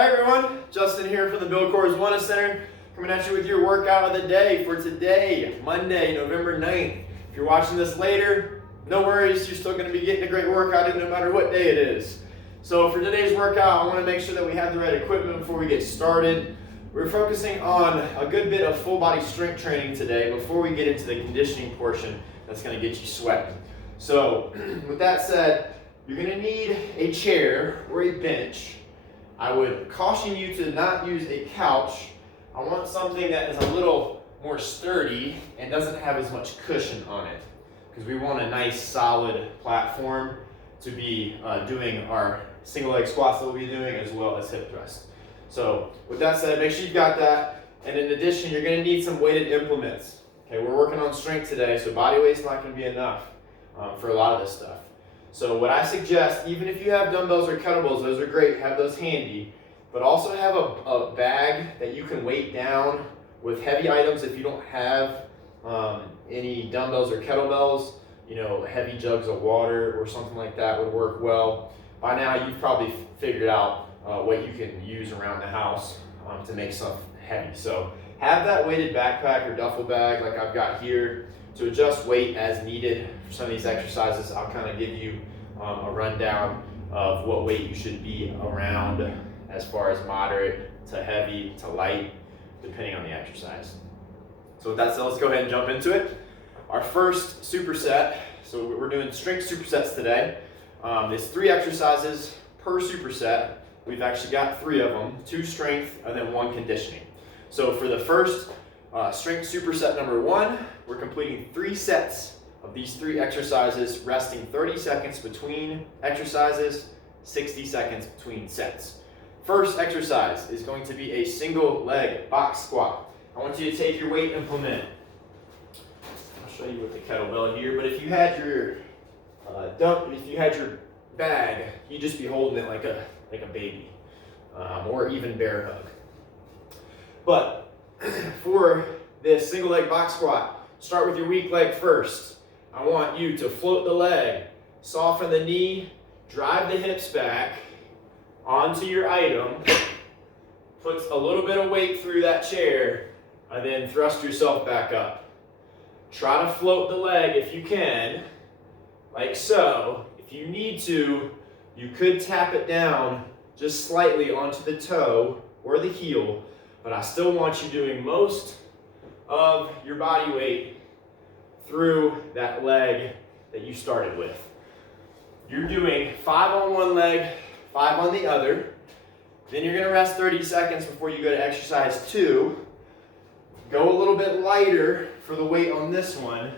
Hi everyone, Justin here from the Build Core's Wellness Center, coming at you with your workout of the day for today, Monday, November 9th. If you're watching this later, no worries, you're still going to be getting a great workout in no matter what day it is. So for today's workout, I want to make sure that we have the right equipment before we get started. We're focusing on a good bit of full body strength training today before we get into the conditioning portion that's going to get you sweating. So with that said, you're going to need a chair or a bench. I would caution you to not use a couch. I want something that is a little more sturdy and doesn't have as much cushion on it, because we want a nice solid platform to be doing our single leg squats that we'll be doing, as well as hip thrust. So with that said, make sure you've got that. And in addition, you're going to need some weighted implements. Okay, we're working on strength today, so body weight's not going to be enough for a lot of this stuff. So what I suggest, even if you have dumbbells or kettlebells, those are great, have those handy, but also have a bag that you can weight down with heavy items. If you don't have any dumbbells or kettlebells, you know, heavy jugs of water or something like that would work well. By now you've probably figured out what you can use around the house to make stuff heavy. So have that weighted backpack or duffel bag like I've got here to adjust weight as needed. For some of these exercises, I'll kind of give you a rundown of what weight you should be around, as far as moderate to heavy to light, depending on the exercise. So with that said, let's go ahead and jump into it. Our first superset, so we're doing strength supersets today. There's 3 exercises per superset. We've actually got 3 of them, 2 strength and then 1 conditioning. So for the first strength superset number 1, we're completing 3 sets of these 3 exercises, resting 30 seconds between exercises, 60 seconds between sets. First exercise is going to be a single leg box squat. I want you to take your weight implement. I'll show you with the kettlebell here, but if you had your bag, you'd just be holding it like a baby, or even bear hug. But for this single leg box squat, start with your weak leg first. I want you to float the leg, soften the knee, drive the hips back onto your item, put a little bit of weight through that chair, and then thrust yourself back up. Try to float the leg if you can, like so. If you need to, you could tap it down just slightly onto the toe or the heel, but I still want you doing most of your body weight through that leg that you started with. You're doing 5 on one leg, 5 on the other. Then you're gonna rest 30 seconds before you go to exercise 2. Go a little bit lighter for the weight on this one,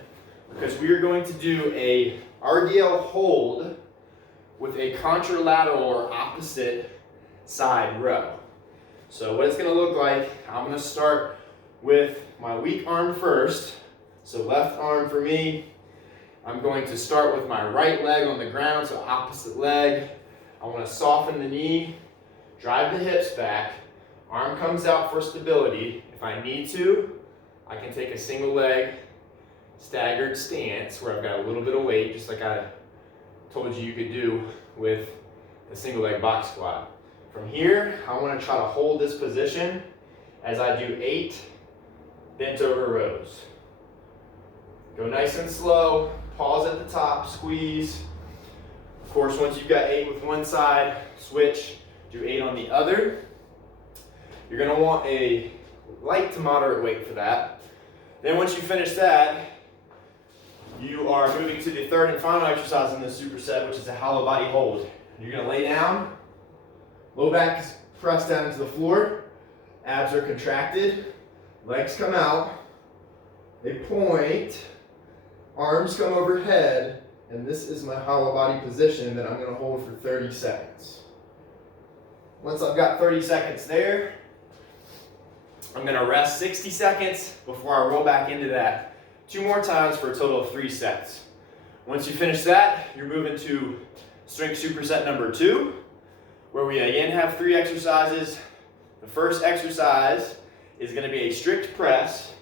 because we are going to do a RDL hold with a contralateral or opposite side row. So what it's gonna look like, I'm gonna start with my weak arm first. So left arm for me. I'm going to start with my right leg on the ground, so opposite leg. I want to soften the knee, drive the hips back, arm comes out for stability. If I need to, I can take a single leg staggered stance where I've got a little bit of weight, just like I told you could do with the single leg box squat. From here, I want to try to hold this position as I do 8 bent over rows. Go nice and slow, pause at the top, squeeze. Of course, once you've got 8 with one side, switch, do 8 on the other. You're gonna want a light to moderate weight for that. Then once you finish that, you are moving to the 3rd and final exercise in this superset, which is a hollow body hold. You're gonna lay down, low back is pressed down into the floor, abs are contracted, legs come out, they point, arms come overhead, and this is my hollow body position that I'm going to hold for 30 seconds. Once I've got 30 seconds there, I'm going to rest 60 seconds before I roll back into that 2 more times for a total of 3 sets. Once you finish that, you're moving to strength superset number 2, where we again have 3 exercises. The first exercise is going to be a strict press.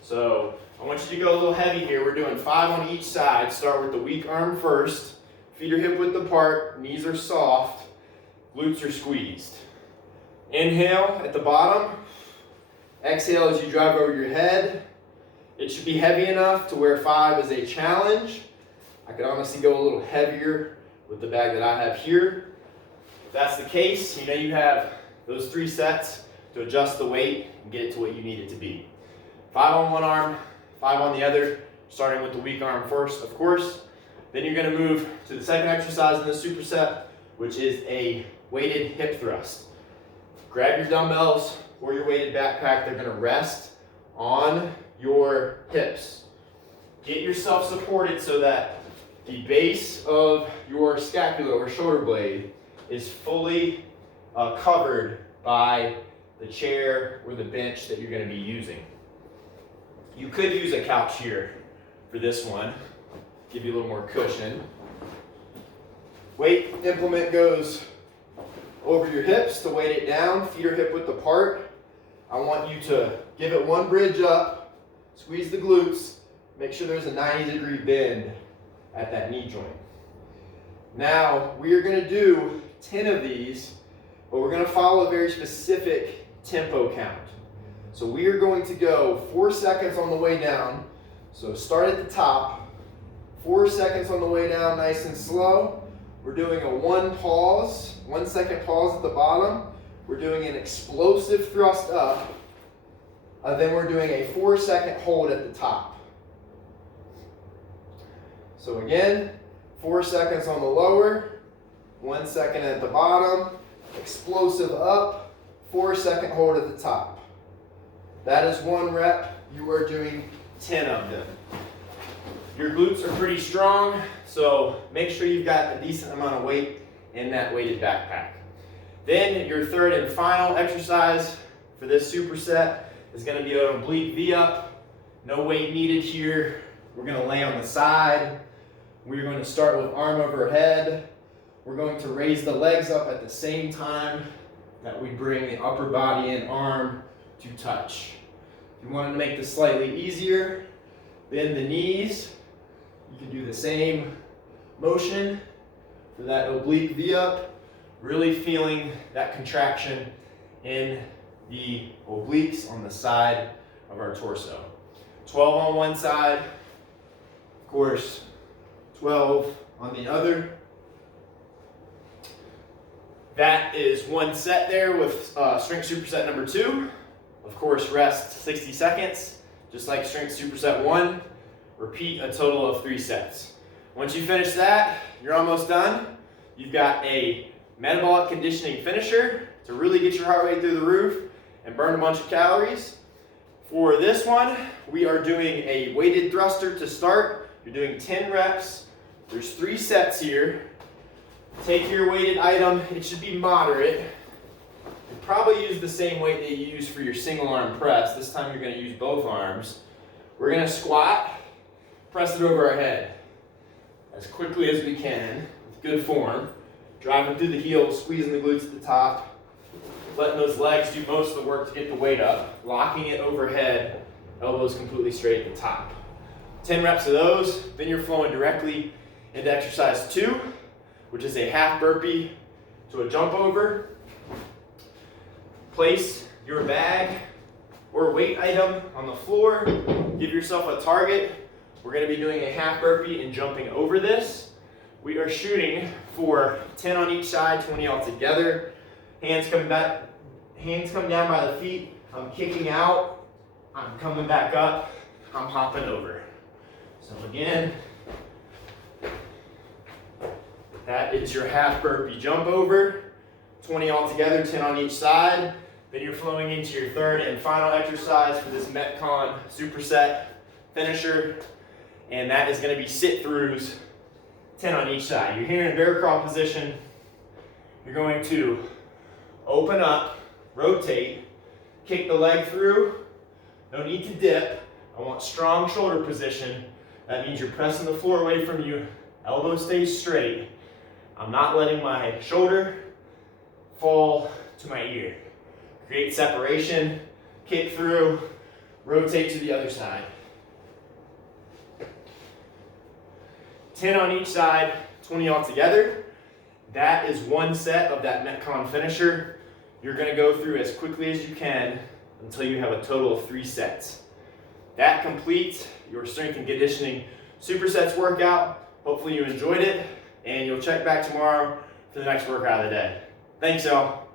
So I want you to go a little heavy here. We're doing 5 on each side. Start with the weak arm first. Feet are hip width apart, knees are soft, glutes are squeezed. Inhale at the bottom. Exhale as you drive over your head. It should be heavy enough to where 5 is a challenge. I could honestly go a little heavier with the bag that I have here. If that's the case, you know you have those 3 sets to adjust the weight and get it to what you need it to be. 5 on one arm, 5 on the other, starting with the weak arm first, of course. Then you're going to move to the second exercise in the superset, which is a weighted hip thrust. Grab your dumbbells or your weighted backpack. They're going to rest on your hips. Get yourself supported so that the base of your scapula or shoulder blade is fully covered by the chair or the bench that you're going to be using. You could use a couch here for this one, give you a little more cushion. Weight implement goes over your hips to weight it down, feet are hip width apart. I want you to give it one bridge up, squeeze the glutes, make sure there's a 90-degree bend at that knee joint. Now, we are going to do 10 of these, but we're going to follow a very specific tempo count. So we are going to go 4 seconds on the way down. So start at the top, 4 seconds on the way down, nice and slow. We're doing a 1 second pause at the bottom. We're doing an explosive thrust up. Then we're doing a 4 second hold at the top. So again, 4 seconds on the lower, 1 second at the bottom, explosive up, 4 second hold at the top. That is 1 rep. You are doing 10 of them. Your glutes are pretty strong, so make sure you've got a decent amount of weight in that weighted backpack. Then your third and final exercise for this superset is going to be an oblique V-up. No weight needed here. We're going to lay on the side. We're going to start with arm over head. We're going to raise the legs up at the same time that we bring the upper body and arm to touch. If you want to make this slightly easier, bend the knees. You can do the same motion for that oblique V-up, really feeling that contraction in the obliques on the side of our torso. 12 on one side, of course, 12 on the other. That is 1 set there with strength superset number 2. Of course, rest 60 seconds, just like strength superset 1. Repeat a total of 3 sets. Once you finish that, you're almost done. You've got a metabolic conditioning finisher to really get your heart rate through the roof and burn a bunch of calories. For this one, we are doing a weighted thruster to start. You're doing 10 reps. There's 3 sets here. Take your weighted item. It should be moderate. You probably use the same weight that you use for your single arm press. This time you're going to use both arms. We're going to squat, press it over our head as quickly as we can with good form. Driving through the heels, squeezing the glutes at the top, letting those legs do most of the work to get the weight up, locking it overhead, elbows completely straight at the top. 10 reps of those, then you're flowing directly into exercise 2, which is a half burpee to a jump over. Place your bag or weight item on the floor. Give yourself a target. We're going to be doing a half burpee and jumping over this. We are shooting for 10 on each side, 20 all together. Hands come down by the feet. I'm kicking out. I'm coming back up. I'm hopping over. So again, that is your half burpee jump over. 20 all together, 10 on each side. Then you're flowing into your third and final exercise for this Metcon superset finisher. And that is going to be sit-throughs, 10 on each side. You're here in bear crawl position. You're going to open up, rotate, kick the leg through. No need to dip. I want strong shoulder position. That means you're pressing the floor away from you. Elbow stays straight. I'm not letting my shoulder fall to my ear. Create separation, kick through, rotate to the other side. 10 on each side, 20 all together. That is 1 set of that Metcon finisher. you're going to go through as quickly as you can until you have a total of 3 sets. That completes your strength and conditioning supersets workout. Hopefully you enjoyed it, and you'll check back tomorrow for the next workout of the day. Thanks, y'all.